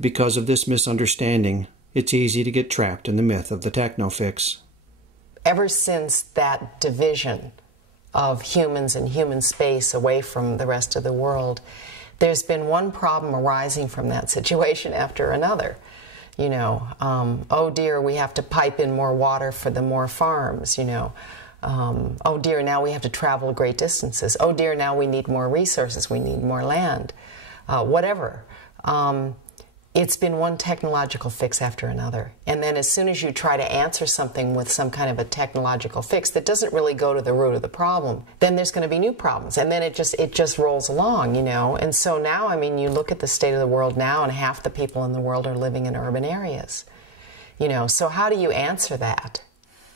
Because of this misunderstanding, it's easy to get trapped in the myth of the techno-fix. Ever since that division of humans and human space away from the rest of the world, there's been one problem arising from that situation after another. You know, oh dear, we have to pipe in more water for the more farms, you know. Oh dear, now we have to travel great distances. Oh dear, now we need more resources, we need more land. Whatever. It's been one technological fix after another. And then as soon as you try to answer something with some kind of a technological fix that doesn't really go to the root of the problem, then there's going to be new problems. And then it just rolls along, you know. And so now, I mean, you look at the state of the world now, and half the people in the world are living in urban areas. You know, so how do you answer that?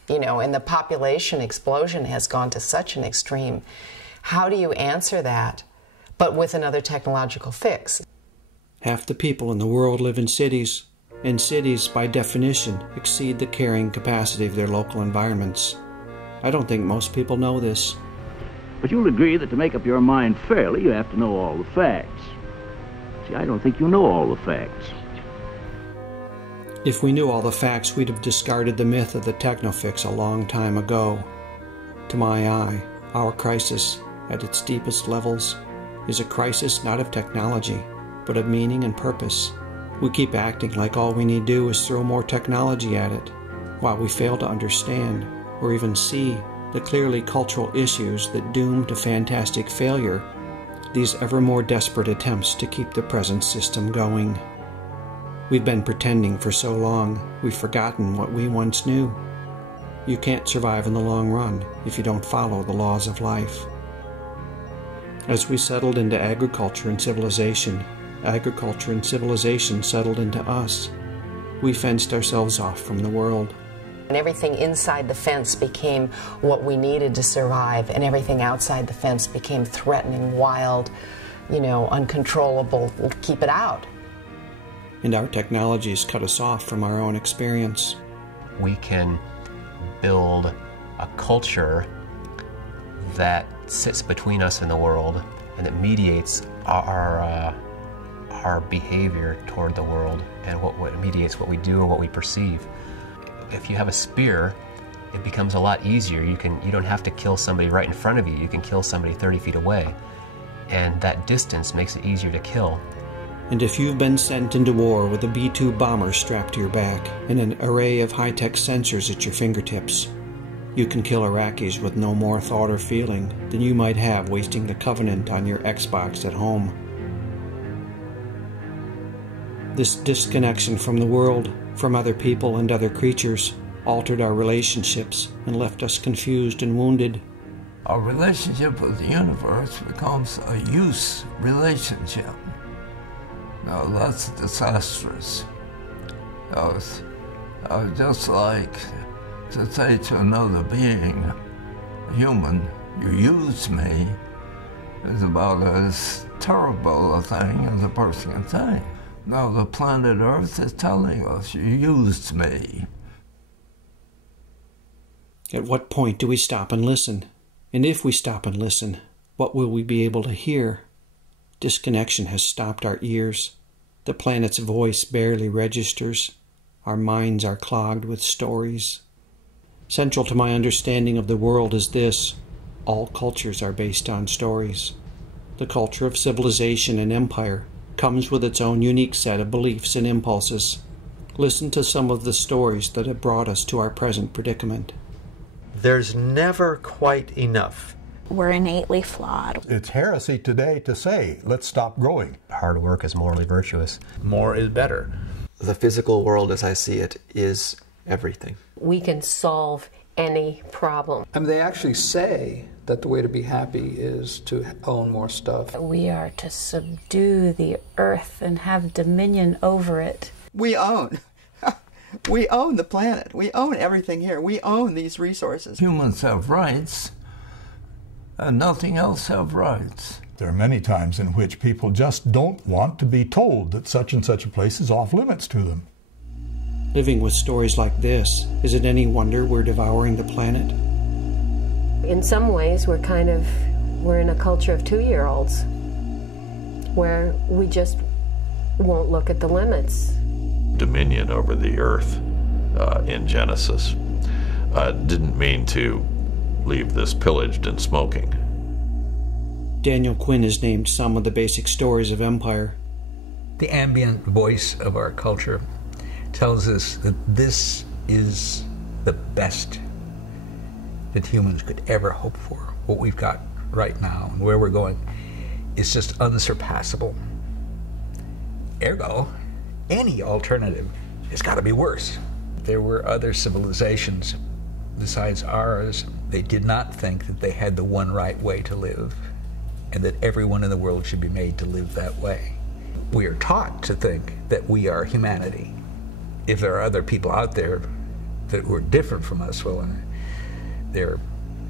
You know, and the population explosion has gone to such an extreme. How do you answer that, but with another technological fix? Half the people in the world live in cities, and cities, by definition, exceed the carrying capacity of their local environments. I don't think most people know this. But you'll agree that to make up your mind fairly, you have to know all the facts. See, I don't think you know all the facts. If we knew all the facts, we'd have discarded the myth of the techno-fix a long time ago. To my eye, our crisis, at its deepest levels, is a crisis not of technology, but of meaning and purpose. We keep acting like all we need do is throw more technology at it, while we fail to understand, or even see, the clearly cultural issues that doom to fantastic failure these ever more desperate attempts to keep the present system going. We've been pretending for so long, we've forgotten what we once knew. You can't survive in the long run if you don't follow the laws of life. As we settled into agriculture and civilization settled into us. We fenced ourselves off from the world. And everything inside the fence became what we needed to survive, and everything outside the fence became threatening, wild, you know, uncontrollable. Keep it out. And our technologies cut us off from our own experience. We can build a culture that sits between us and the world, and that mediates our behavior toward the world, and what mediates what we do and what we perceive. If you have a spear, it becomes a lot easier. You don't have to kill somebody right in front of you. You can kill somebody 30 feet away, and that distance makes it easier to kill. And if you've been sent into war with a B-2 bomber strapped to your back and an array of high-tech sensors at your fingertips, you can kill Iraqis with no more thought or feeling than you might have wasting the Covenant on your Xbox at home. This disconnection from the world, from other people and other creatures, altered our relationships and left us confused and wounded. Our relationship with the universe becomes a use relationship. Now that's disastrous. It's just like to say to another being, human, you used me, is about as terrible a thing as a person can say. Now the planet Earth is telling us, you used me. At what point do we stop and listen? And if we stop and listen, what will we be able to hear? Disconnection has stopped our ears. The planet's voice barely registers. Our minds are clogged with stories. Central to my understanding of the world is this: all cultures are based on stories. The culture of civilization and empire comes with its own unique set of beliefs and impulses. Listen to some of the stories that have brought us to our present predicament. There's never quite enough. We're innately flawed. It's heresy today to say, let's stop growing. Hard work is morally virtuous. More is better. The physical world, as I see it, is everything. We can solve any problem. I mean, they actually say that the way to be happy is to own more stuff. We are to subdue the earth and have dominion over it. We own. We own the planet. We own everything here. We own these resources. Humans have rights, and nothing else have rights. There are many times in which people just don't want to be told that such and such a place is off limits to them. Living with stories like this, is it any wonder we're devouring the planet? In some ways, we're in a culture of 2-year-olds, where we just won't look at the limits. Dominion over the earth in Genesis didn't mean to leave this pillaged and smoking. Daniel Quinn has named some of the basic stories of empire. The ambient voice of our culture tells us that this is the best that humans could ever hope for. What we've got right now and where we're going is just unsurpassable. Ergo, any alternative has got to be worse. There were other civilizations besides ours. They did not think that they had the one right way to live and that everyone in the world should be made to live that way. We are taught to think that we are humanity. If there are other people out there that were different from us, well, they're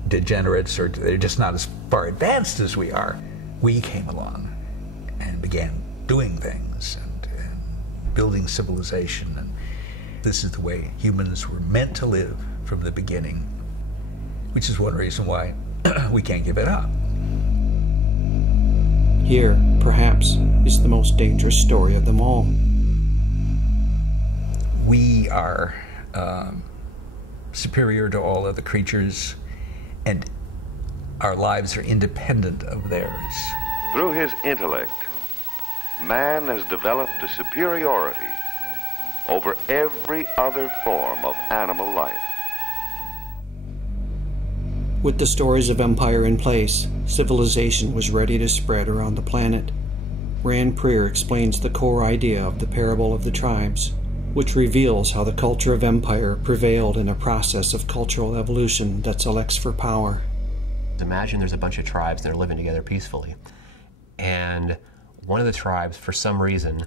degenerates or they're just not as far advanced as we are. We came along and began doing things and building civilization, and this is the way humans were meant to live from the beginning, which is one reason why we can't give it up. Here, perhaps, is the most dangerous story of them all. We are superior to all other creatures, and our lives are independent of theirs. Through his intellect, man has developed a superiority over every other form of animal life. With the stories of empire in place, civilization was ready to spread around the planet. Rand Prieur explains the core idea of the parable of the tribes, which reveals how the culture of empire prevailed in a process of cultural evolution that selects for power. Imagine there's a bunch of tribes that are living together peacefully, and one of the tribes, for some reason,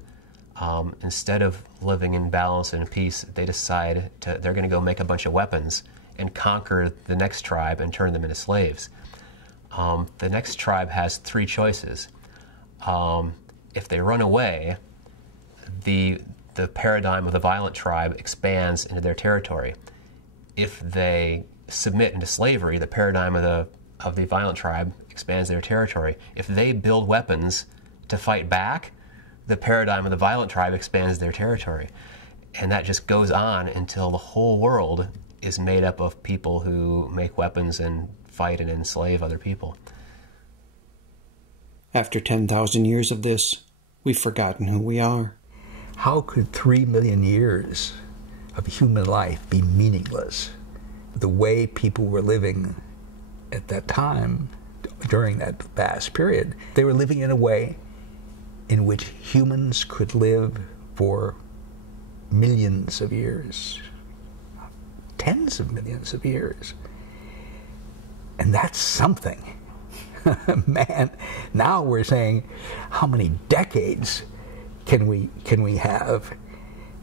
instead of living in balance and peace, they decide they're going to go make a bunch of weapons and conquer the next tribe and turn them into slaves. The next tribe has three choices. If they run away, the paradigm of the violent tribe expands into their territory. If they submit into slavery, the paradigm of the violent tribe expands their territory. If they build weapons to fight back, the paradigm of the violent tribe expands their territory. And that just goes on until the whole world is made up of people who make weapons and fight and enslave other people. After 10,000 years of this, we've forgotten who we are. How could 3 million years of human life be meaningless? The way people were living at that time, during that vast period, they were living in a way in which humans could live for millions of years, tens of millions of years. And that's something. Man, now we're saying, how many decades can we have?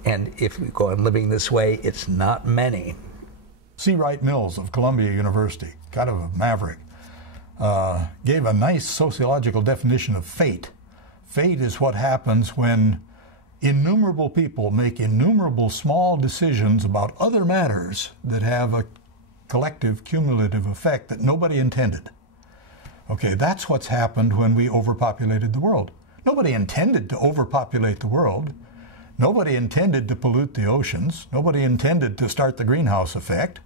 And if we go on living this way, it's not many. C. Wright Mills of Columbia University, kind of a maverick, gave a nice sociological definition of fate. Fate is what happens when innumerable people make innumerable small decisions about other matters that have a collective cumulative effect that nobody intended. Okay, that's what's happened when we overpopulated the world. Nobody intended to overpopulate the world. Nobody intended to pollute the oceans. Nobody intended to start the greenhouse effect.